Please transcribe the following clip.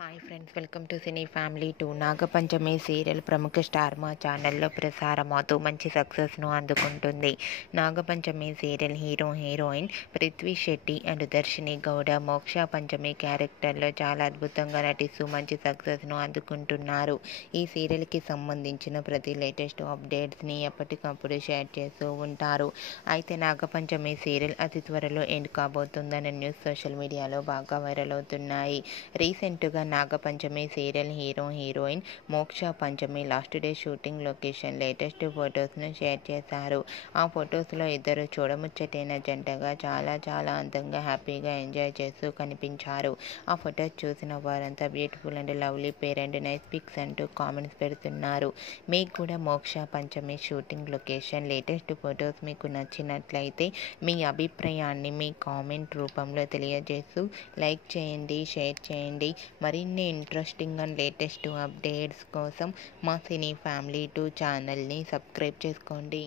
Hi friends, welcome to cine family 2. Nagapanchami serial ప్రముఖ star Maa ఛానల్లో ప్రసారమవుతూ మంచి సక్సెస్ను అందుకుంటుంది. Nagapanchami serial hero heroine Prithvi Shetty and Darshini Gowda Moksha Panchami క్యారెక్టర్లో చాలా అద్భుతంగా నటిస్తూ మంచి సక్సెస్ను అందుకుంటున్నారు. ఈ సీరియల్కి సంబంధించిన ప్రతి లేటెస్ట్ అప్డేట్స్ని ఎప్పటికప్పుడు షేర్ చేస్తూ ఉంటారు. అయితే నాగపంచమి సీరియల్ అతి త్వరలో ఎండ్ కాబోతుందన్న న్యూస్ సోషల్ మీడియాలో బాగా వైరల్ అవుతున్నాయి. రీసెంట్గా Nag Panchami serial hero heroine Moksha Panchami last day shooting location latest ఫొటోస్ను షేర్ చేశారు. ఆ ఫొటోస్లో ఇద్దరు చూడముచ్చటైన జంటగా చాలా అందంగా హ్యాపీగా ఎంజాయ్ చేస్తూ కనిపించారు. ఆ ఫొటోస్ చూసిన వారంతా beautiful and lovely pair and nice pics అంటూ కామెంట్స్ పెడుతున్నారు. మీకు కూడా Moksha Panchami shooting location latest photos మీకు నచ్చినట్లయితే మీ అభిప్రాయాన్ని మీ కామెంట్ రూపంలో తెలియజేస్తూ లైక్ చేయండి, షేర్ చేయండి. మరిన్ని ఇంట్రెస్టింగ్ అండ్ లేటెస్ట్ అప్డేట్స్ కోసం మా సినీ ఫ్యామిలీ 2 ఛానల్ని సబ్స్క్రైబ్ చేసుకోండి.